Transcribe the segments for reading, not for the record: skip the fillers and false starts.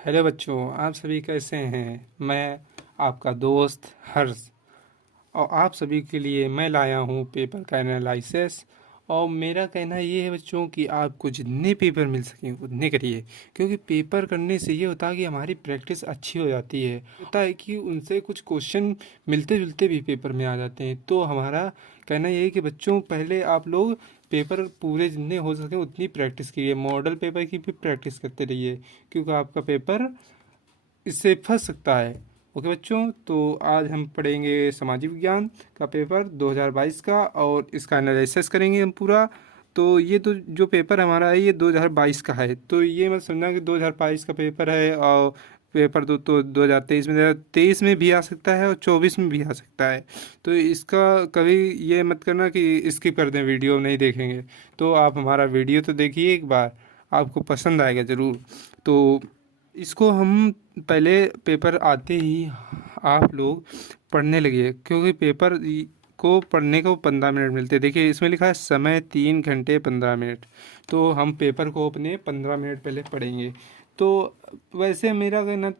Hello बच्चों, आप सभी कैसे हैं। मैं आपका दोस्त हर्ष और आप सभी के लिए मैं लाया हूँ पेपर का एनालिसिस। और मेरा कहना ये है बच्चों कि आपको जितने पेपर मिल सकें उतने करिए, क्योंकि पेपर करने से ये होता है कि हमारी प्रैक्टिस अच्छी हो जाती है। होता है कि उनसे कुछ क्वेश्चन मिलते जुलते भी पेपर में आ जाते हैं। तो हमारा कहना ये है कि बच्चों पहले आप लोग पेपर पूरे जितने हो सके उतनी प्रैक्टिस कीजिए, मॉडल पेपर की भी प्रैक्टिस करते रहिए, क्योंकि आपका पेपर इससे फंस सकता है। ओके बच्चों, तो आज हम पढ़ेंगे सामाजिक विज्ञान का पेपर 2022 का और इसका एनालिसिस करेंगे हम पूरा। तो ये तो जो पेपर हमारा है ये 2022 का है, तो ये मत समझना कि 2022 का पेपर है और पेपर तो 2023 में भी आ सकता है और 24 में भी आ सकता है। तो इसका कभी ये मत करना कि स्किप कर दें, वीडियो नहीं देखेंगे। तो आप हमारा वीडियो तो देखिए एक बार, आपको पसंद आएगा ज़रूर। तो इसको हम पहले पेपर आते ही आप लोग पढ़ने लगिए, क्योंकि पेपर को पढ़ने को 15 मिनट मिलते हैं। देखिए इसमें लिखा है समय 3 घंटे 15 मिनट। तो हम पेपर को अपने 15 मिनट पहले पढ़ेंगे। तो वैसे मेरा कहना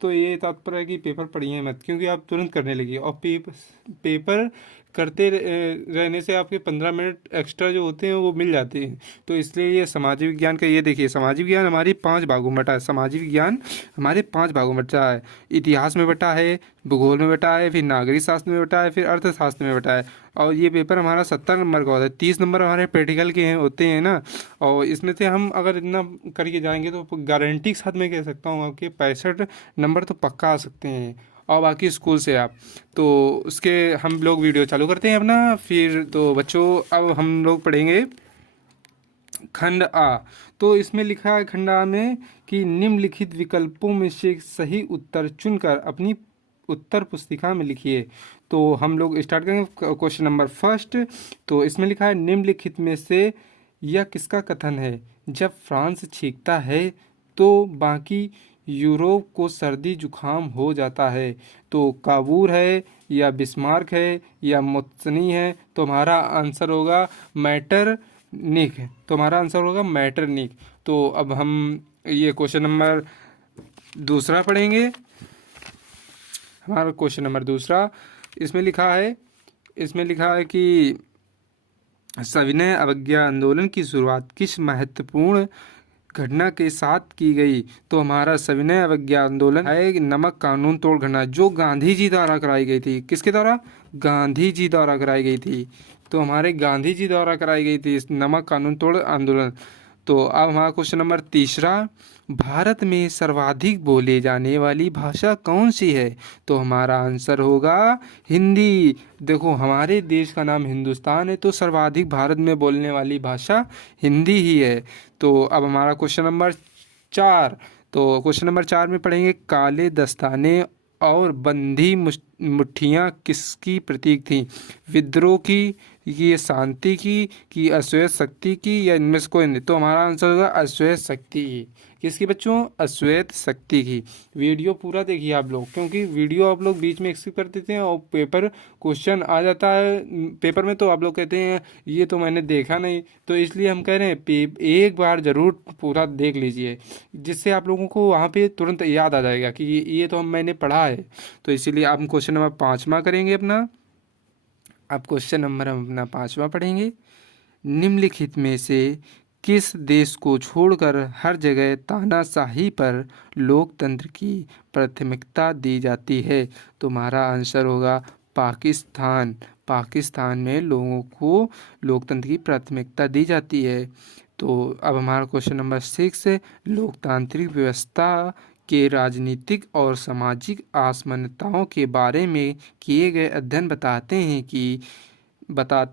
तो ये तात्पर्य है कि पेपर पढ़िए मत, क्योंकि आप तुरंत करने लगिए और पेपर करते रहने से आपके 15 मिनट एक्स्ट्रा जो होते हैं वो मिल जाते हैं। तो इसलिए ये सामाजिक विज्ञान का, ये देखिए सामाजिक विज्ञान हमारी 5 भागों में बटा है। सामाजिक विज्ञान हमारे 5 भागों में बटा है। इतिहास में बटा है, भूगोल में बटा है, फिर नागरिक शास्त्र में बटा है, फिर अर्थशास्त्र में बटा है। और ये पेपर हमारा 70 नंबर का होता है। 30 नंबर हमारे प्रैक्टिकल के हैं होते हैं ना। और इसमें से हम अगर इतना करके जाएंगे तो गारंटी के साथ मैं कह सकता हूँ आपके 65 नंबर तो पक्का आ सकते हैं। और बाकी स्कूल से आप, तो उसके हम लोग वीडियो चालू करते हैं अपना। फिर तो बच्चों अब हम लोग पढ़ेंगे खंड आ। तो इसमें लिखा है खंड आ में कि निम्नलिखित विकल्पों में से सही उत्तर चुनकर अपनी उत्तर पुस्तिका में लिखिए। तो हम लोग स्टार्ट करेंगे क्वेश्चन नंबर फर्स्ट। तो इसमें लिखा है निम्नलिखित में से यह किसका कथन है, जब फ्रांस छींकता है तो बाकी यूरोप को सर्दी जुकाम हो जाता है। तो काबूर है या बिस्मार्क है या मुत्सनी है। तो हमारा आंसर होगा मैटरनिक है। तो हमारा आंसर होगा मैटरनिक। तो अब हम ये क्वेश्चन नंबर दूसरा पढ़ेंगे। हमारा क्वेश्चन नंबर दूसरा, इसमें लिखा है कि सविनय अवज्ञा आंदोलन की शुरुआत किस महत्वपूर्ण घटना के साथ की गई। तो हमारा सविनय अवज्ञा आंदोलन है नमक कानून तोड़ घटना, जो गांधी जी द्वारा कराई गई थी। किसके द्वारा? गांधी जी द्वारा कराई गई थी। तो हमारे गांधी जी द्वारा कराई गई थी इस नमक कानून तोड़ आंदोलन। तो अब हमारा क्वेश्चन नंबर तीसरा, भारत में सर्वाधिक बोले जाने वाली भाषा कौन सी है। तो हमारा आंसर होगा हिंदी। देखो हमारे देश का नाम हिंदुस्तान है, तो सर्वाधिक भारत में बोलने वाली भाषा हिंदी ही है। तो अब हमारा क्वेश्चन नंबर 4। तो क्वेश्चन नंबर 4 में पढ़ेंगे काले दस्ताने और बंधी मुट्ठियाँ किसकी प्रतीक थी। विद्रोह की, ये शांति की, कि अश्वेत शक्ति की, या इनमें से कोई नहीं। तो हमारा आंसर होगा अश्वेत शक्ति की। किसकी बच्चों? अश्वेत शक्ति की। वीडियो पूरा देखिए आप लोग, क्योंकि वीडियो आप लोग बीच में स्किप कर देते हैं और पेपर क्वेश्चन आ जाता है पेपर में, तो आप लोग कहते हैं ये तो मैंने देखा नहीं। तो इसलिए हम कह रहे हैं एक बार ज़रूर पूरा देख लीजिए, जिससे आप लोगों को वहाँ पे तुरंत याद आ जाएगा कि ये तो मैंने पढ़ा है। तो इसीलिए आप क्वेश्चन नंबर 5वां करेंगे अपना। अब क्वेश्चन नंबर हम अपना 5वां पढ़ेंगे। निम्नलिखित में से किस देश को छोड़कर हर जगह तानाशाही पर लोकतंत्र की प्राथमिकता दी जाती है। तो हमारा आंसर होगा पाकिस्तान। पाकिस्तान में लोगों को लोकतंत्र की प्राथमिकता दी जाती है। तो अब हमारा क्वेश्चन नंबर 6 है, लोकतांत्रिक व्यवस्था के राजनीतिक और सामाजिक असमानताओं के बारे में किए गए अध्ययन बताते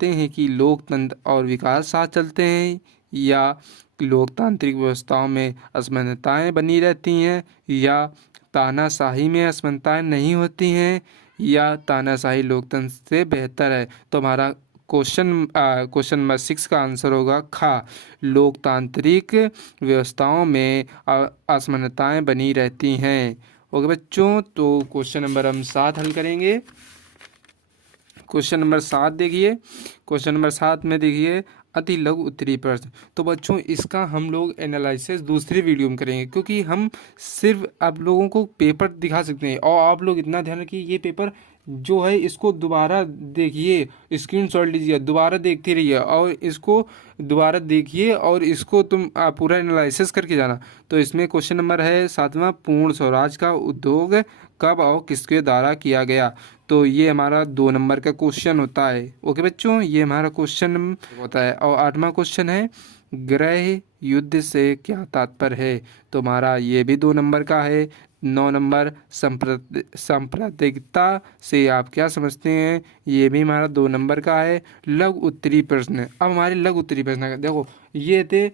हैं कि लोकतंत्र और विकास साथ चलते हैं, या लोकतांत्रिक व्यवस्थाओं में असमानताएं बनी रहती हैं, या तानाशाही में असमानताएं नहीं होती हैं, या तानाशाही लोकतंत्र से बेहतर है। तो हमारा क्वेश्चन नंबर 6 का आंसर होगा खा, लोकतांत्रिक व्यवस्थाओं में असमानताएं बनी रहती हैं। ओके बच्चों, तो क्वेश्चन नंबर हम 7 हल करेंगे। क्वेश्चन नंबर 7 देखिए। क्वेश्चन नंबर 7 में देखिए, अति लघु उत्तरीय प्रश्न। तो बच्चों इसका हम लोग एनालिसिस दूसरी वीडियो में करेंगे, क्योंकि हम सिर्फ आप लोगों को पेपर दिखा सकते हैं। और आप लोग इतना ध्यान रखिए, ये पेपर जो है इसको दोबारा देखिए, स्क्रीनशॉट लीजिए, दोबारा देखते रहिए और इसको दोबारा देखिए और इसको तुम पूरा एनालिसिस करके जाना। तो इसमें क्वेश्चन नंबर है 7वां, पूर्ण स्वराज का उद्योग कब और किसके द्वारा किया गया। तो ये हमारा 2 नंबर का क्वेश्चन होता है। ओके बच्चों, ये हमारा क्वेश्चन होता है। और 8वां क्वेश्चन है, गृह युद्ध से क्या तात्पर्य है। तो हमारा ये भी 2 नंबर का है। 9 नंबर, सांप्रदायिकता से आप क्या समझते हैं, ये भी हमारा 2 नंबर का है। लघु उत्तरीय प्रश्न। अब हमारे लघु उत्तरीय प्रश्न देखो, ये थे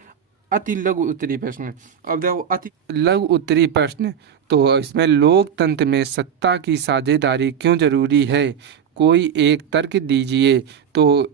अति लघु उत्तरीय प्रश्न। अब देखो अति लघु उत्तरीय प्रश्न, तो इसमें लोकतंत्र में सत्ता की साझेदारी क्यों जरूरी है, कोई एक तर्क दीजिए। तो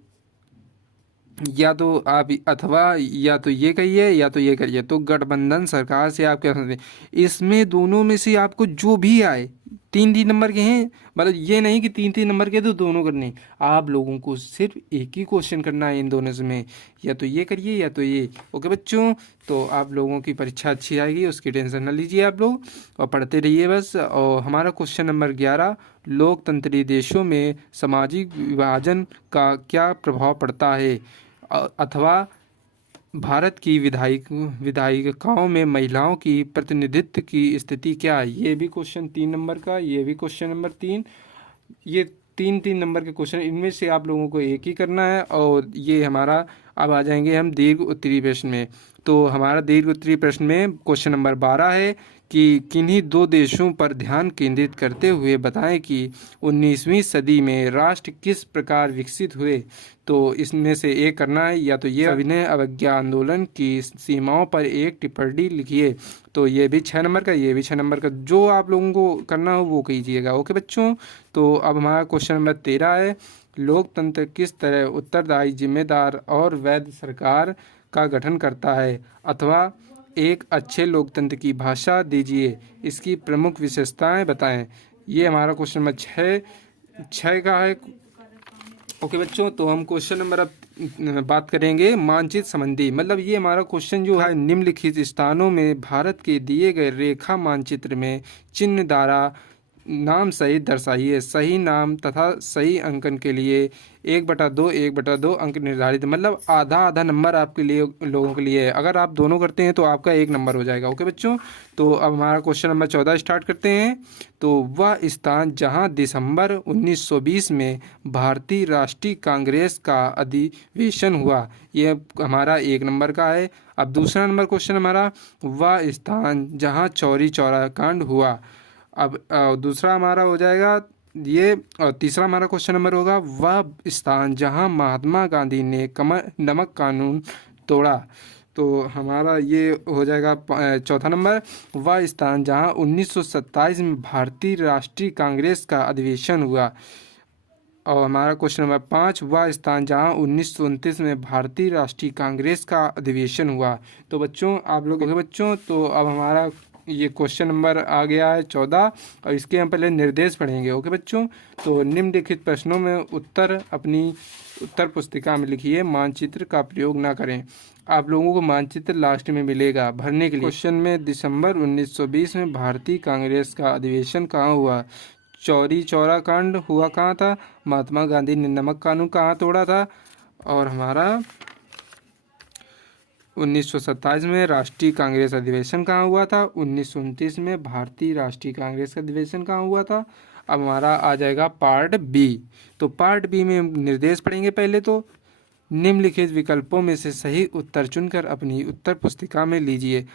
या तो आप अथवा या तो ये कहिए या तो ये करिए। तो गठबंधन सरकार से आप क्या समझते हैं, इसमें दोनों में से आपको जो भी आए, 3-3 नंबर के हैं, मतलब ये नहीं कि 3-3 नंबर के तो दोनों करने। आप लोगों को सिर्फ एक ही क्वेश्चन करना है इन दोनों में, या तो ये करिए या तो ये। ओके बच्चों, तो आप लोगों की परीक्षा अच्छी आएगी, उसकी टेंशन न लीजिए आप लोग, और पढ़ते रहिए बस। और हमारा क्वेश्चन नंबर 11, लोकतंत्री देशों में सामाजिक विभाजन का क्या प्रभाव पड़ता है, अथवा भारत की विधायिकाओं में महिलाओं की प्रतिनिधित्व की स्थिति क्या है। ये भी क्वेश्चन 3 नंबर का, ये भी क्वेश्चन नंबर 3। ये 3-3 नंबर के क्वेश्चन, इनमें से आप लोगों को एक ही करना है। और ये हमारा अब आ जाएंगे हम दीर्घ उत्तरीय प्रश्न में। तो हमारा दीर्घ उत्तरीय प्रश्न में क्वेश्चन नंबर 12 है कि किन्हीं 2 देशों पर ध्यान केंद्रित करते हुए बताएं कि 19वीं सदी में राष्ट्र किस प्रकार विकसित हुए। तो इसमें से एक करना है, या तो ये अभिनय अवज्ञा आंदोलन की सीमाओं पर एक टिप्पणी लिखिए। तो ये भी 6 नंबर का, ये भी 6 नंबर का, जो आप लोगों को करना हो वो कीजिएगा। ओके बच्चों, तो अब हमारा क्वेश्चन नंबर 13 है, लोकतंत्र किस तरह उत्तरदायी, जिम्मेदार और वैध सरकार का गठन करता है, अथवा एक अच्छे लोकतंत्र की भाषा दीजिए, इसकी प्रमुख विशेषताएं बताएं। ये हमारा क्वेश्चन नंबर 6 का है। ओके बच्चों, तो हम क्वेश्चन नंबर अब बात करेंगे मानचित्र संबंधी। मतलब ये हमारा क्वेश्चन जो है, निम्नलिखित स्थानों में भारत के दिए गए रेखा मानचित्र में चिन्ह द्वारा नाम सहित दर्शाइए। सही नाम तथा सही अंकन के लिए 1/2 1/2 अंक निर्धारित, मतलब आधा आधा नंबर आपके लिए लोगों के लिए है। अगर आप दोनों करते हैं तो आपका 1 नंबर हो जाएगा। ओके बच्चों, तो अब हमारा क्वेश्चन नंबर 14 स्टार्ट करते हैं। तो वह स्थान जहां दिसंबर 1920 में भारतीय राष्ट्रीय कांग्रेस का अधिवेशन हुआ, ये हमारा 1 नंबर का है। अब दूसरा नंबर क्वेश्चन हमारा, वह स्थान जहां चौरी चौरा कांड हुआ। अब दूसरा हमारा हो जाएगा ये, और तीसरा हमारा क्वेश्चन नंबर होगा, वह स्थान जहां महात्मा गांधी ने नमक कानून तोड़ा। तो हमारा ये हो जाएगा चौथा नंबर, वह स्थान जहां 1927 में भारतीय राष्ट्रीय कांग्रेस का अधिवेशन हुआ। और हमारा क्वेश्चन नंबर 5, वह स्थान जहां 1929 में भारतीय राष्ट्रीय कांग्रेस का अधिवेशन हुआ। तो बच्चों आप लोग बच्चों, तो अब हमारा ये क्वेश्चन नंबर आ गया है 14, और इसके हम पहले निर्देश पढ़ेंगे। ओके बच्चों, तो निम्नलिखित प्रश्नों में उत्तर अपनी उत्तर पुस्तिका में लिखिए, मानचित्र का प्रयोग ना करें। आप लोगों को मानचित्र लास्ट में मिलेगा भरने के लिए। क्वेश्चन में दिसंबर 1920 में भारतीय कांग्रेस का अधिवेशन कहाँ हुआ, चौरी चौरा कांड हुआ कहाँ था, महात्मा गांधी ने नमक कानून कहाँ तोड़ा था, और हमारा 1927 में राष्ट्रीय कांग्रेस अधिवेशन कहाँ हुआ था, 1929 में भारतीय राष्ट्रीय कांग्रेस का अधिवेशन कहाँ हुआ था। अब हमारा आ जाएगा पार्ट बी। तो पार्ट बी में निर्देश पढ़ेंगे। पहले तो निम्नलिखित विकल्पों में से सही उत्तर चुनकर अपनी उत्तर पुस्तिका में लीजिए।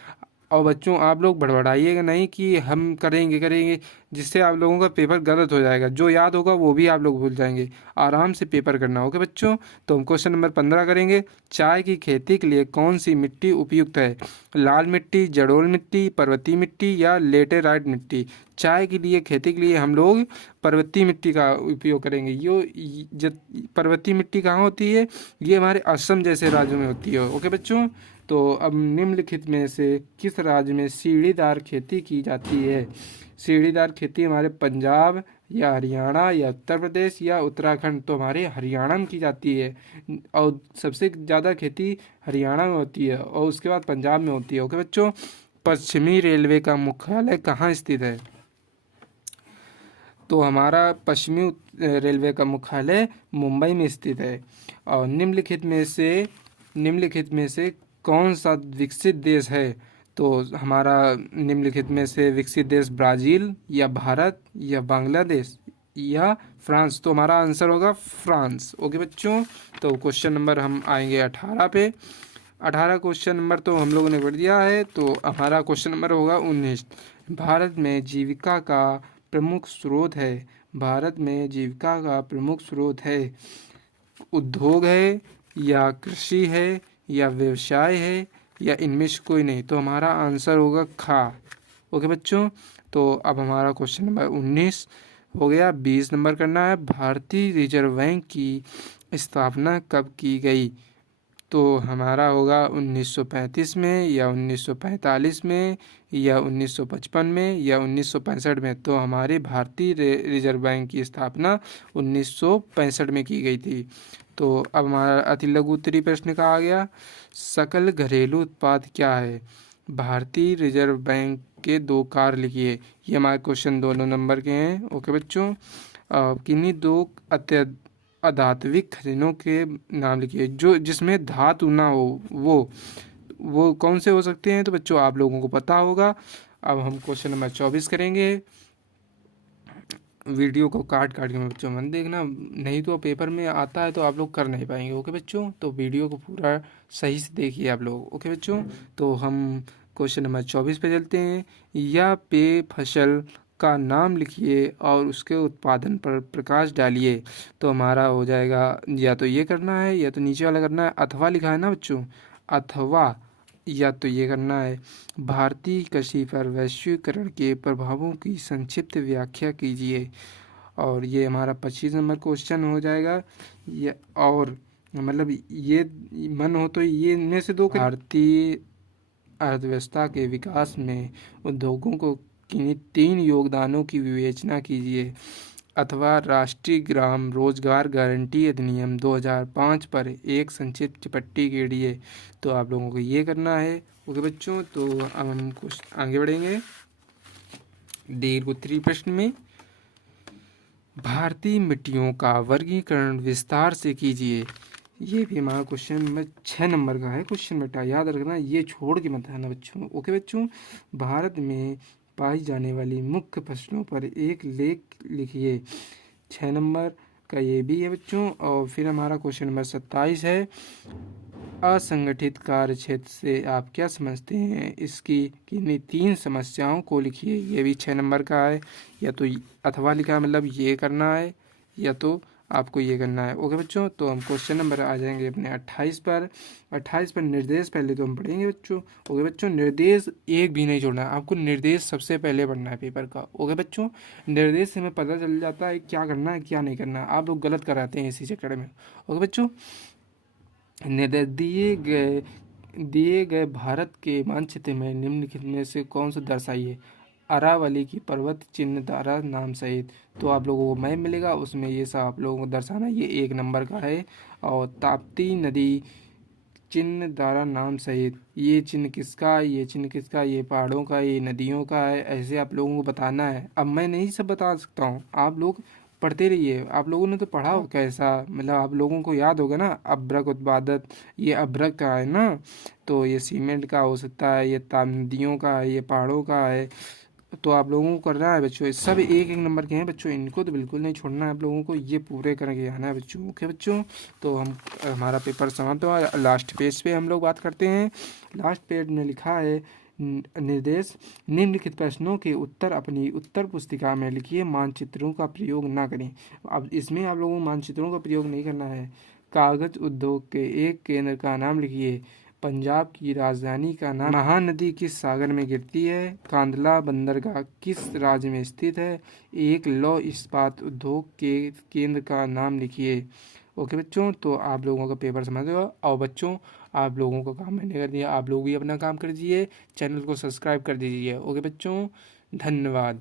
और बच्चों आप लोग बड़बड़ाइएगा नहीं कि हम करेंगे, जिससे आप लोगों का पेपर गलत हो जाएगा। जो याद होगा वो भी आप लोग भूल जाएंगे। आराम से पेपर करना होगा बच्चों। तो हम क्वेश्चन नंबर 15 करेंगे, चाय की खेती के लिए कौन सी मिट्टी उपयुक्त है, लाल मिट्टी, जड़ोल मिट्टी, पर्वतीय मिट्टी या लेटेराइट मिट्टी। चाय के लिए खेती के लिए हम लोग पर्वतीय मिट्टी का उपयोग करेंगे। ये पर्वतीय मिट्टी कहाँ होती है, ये हमारे असम जैसे राज्यों में होती है। ओके बच्चों, तो अब निम्नलिखित में से किस राज्य में सीढ़ीदार खेती की जाती है। सीढ़ीदार खेती हमारे पंजाब या हरियाणा या उत्तर प्रदेश या उत्तराखंड? तो हमारे हरियाणा में की जाती है, और सबसे ज़्यादा खेती हरियाणा में होती है, और उसके बाद पंजाब में होती है। ओके बच्चों, पश्चिमी रेलवे का मुख्यालय कहाँ स्थित है? तो हमारा पश्चिमी रेलवे का मुख्यालय मुंबई में स्थित है। और निम्नलिखित में से कौन सा विकसित देश है? तो हमारा निम्नलिखित में से विकसित देश ब्राज़ील या भारत या बांग्लादेश या फ्रांस? तो हमारा आंसर होगा फ्रांस। ओके बच्चों, तो क्वेश्चन नंबर हम आएंगे 18 पे। 18 क्वेश्चन नंबर तो हम लोगों ने पढ़ दिया है, तो हमारा क्वेश्चन नंबर होगा 19। भारत में जीविका का प्रमुख स्रोत है। भारत में जीविका का प्रमुख स्रोत है, उद्योग है या कृषि है या व्यवसाय है या इनमें से कोई नहीं? तो हमारा आंसर होगा खा। ओके बच्चों, तो अब हमारा क्वेश्चन नंबर 19 हो गया। 20 नंबर करना है। भारतीय रिजर्व बैंक की स्थापना कब की गई? तो हमारा होगा 1935 में या 1945 में या 1955 में या 1965 में? तो हमारे भारतीय रिजर्व बैंक की स्थापना 1965 में की गई थी। तो अब हमारा अति लघु उत्तरीय प्रश्न का आ गया, सकल घरेलू उत्पाद क्या है? भारतीय रिजर्व बैंक के दो कार्य लिखिए। ये हमारे क्वेश्चन 2 नंबर के हैं। ओके बच्चों, किन्हीं दो अधात्विक खनिजों के नाम लिखिए जो जिसमें धातु ना हो। वो कौन से हो सकते हैं? तो बच्चों आप लोगों को पता होगा। अब हम क्वेश्चन नंबर 24 करेंगे। वीडियो को काट काट के मैं बच्चों मन देखना, नहीं तो पेपर में आता है तो आप लोग कर नहीं पाएंगे। ओके बच्चों, तो वीडियो को पूरा सही से देखिए आप लोग। ओके बच्चों, तो हम क्वेश्चन नंबर 24 पे चलते हैं। या पे फसल का नाम लिखिए और उसके उत्पादन पर प्रकाश डालिए। तो हमारा हो जाएगा, या तो ये करना है या तो नीचे वाला करना है। अथवा लिखा है ना बच्चों, अथवा, या तो ये करना है। भारतीय कृषि पर वैश्वीकरण के प्रभावों की संक्षिप्त व्याख्या कीजिए। और ये हमारा 25 नंबर क्वेश्चन हो जाएगा। ये और मतलब ये मन हो तो ये इनमें से दो। भारतीय अर्थव्यवस्था के विकास में उद्योगों को किन्हीं 3 योगदानों की विवेचना कीजिए। अथवा राष्ट्रीय ग्राम रोजगार गारंटी अधिनियम 2005 पर एक संक्षिप्त टिप्पणी के लिए। तो आप लोगों को ये करना है। ओके बच्चों, तो अब हम कुछ आगे बढ़ेंगे दीर्घ उत्तरीय प्रश्न में। भारतीय मिट्टियों का वर्गीकरण विस्तार से कीजिए। ये भी हमारा क्वेश्चन नंबर 6 नंबर का है। क्वेश्चन बेटा याद रखना, ये छोड़ के मत आना बच्चों। ओके बच्चों, भारत में पाई जाने वाली मुख्य फसलों पर एक लेख लिखिए। 6 नंबर का ये भी है बच्चों। और फिर हमारा क्वेश्चन नंबर 27 है, असंगठित कार्य क्षेत्र से आप क्या समझते हैं? इसकी किन्हीं 3 समस्याओं को लिखिए। ये भी 6 नंबर का है। या तो अथवा लिखा है, मतलब ये करना है, या तो आपको ये करना है। ओके बच्चों, तो हम क्वेश्चन नंबर आ जाएंगे अपने 28 पर। 28 पर निर्देश पहले तो हम पढ़ेंगे बच्चों। ओके बच्चों, निर्देश एक भी नहीं छोड़ना है आपको, निर्देश सबसे पहले पढ़ना है पेपर का। ओके बच्चों, निर्देश से हमें पता चल जाता है क्या करना है क्या नहीं करना है। आप लोग गलत कराते हैं इसी चक्कर में। ओके बच्चों, निर्देश दिए गए भारत के मानचित्र में निम्नलिखित में से कौन सा दर्शाइए? अरावली की पर्वत चिन्ह द्वारा नाम सहित। तो आप लोगों को मैप मिलेगा, उसमें ये सब आप लोगों को दर्शाना है। ये 1 नंबर का है। और ताप्ती नदी चिन्ह द्वारा नाम सहित, ये चिन्ह किसका, ये चिन्ह किसका, ये पहाड़ों का, ये नदियों का है। ऐसे आप लोगों को बताना है। अब मैं नहीं सब बता सकता हूँ, आप लोग पढ़ते रहिए। आप लोगों ने तो पढ़ा हो कैसा, मतलब आप लोगों को याद होगा ना। अभ्रक उत्पादक, ये अभ्रक का है ना, तो ये सीमेंट का हो सकता है, ये नदियों का है, ये पहाड़ों का है। तो आप लोगों को करना है बच्चों, सब 1 नंबर के हैं बच्चों, इनको तो बिल्कुल नहीं छोड़ना है आप लोगों को, ये पूरे करके आना है बच्चों। ओके बच्चों, तो हम हमारा पेपर समाप्त हुआ। लास्ट पेज पे हम लोग बात करते हैं। लास्ट पेज में लिखा है निर्देश, निम्नलिखित प्रश्नों के उत्तर अपनी उत्तर पुस्तिका में लिखिए, मानचित्रों का प्रयोग ना करें। अब इसमें आप लोगों को मानचित्रों का प्रयोग नहीं करना है। कागज उद्योग के एक केंद्र का नाम लिखिए। पंजाब की राजधानी का नाम, महानदी किस सागर में गिरती है? कांधला बंदरगाह किस राज्य में स्थित है? एक लौह इस्पात उद्योग के केंद्र का नाम लिखिए। ओके बच्चों, तो आप लोगों का पेपर समझ गया। और बच्चों आप लोगों का काम मैंने कर दिया, आप लोग भी अपना काम कर दीजिए, चैनल को सब्सक्राइब कर दीजिए। ओके बच्चों, धन्यवाद।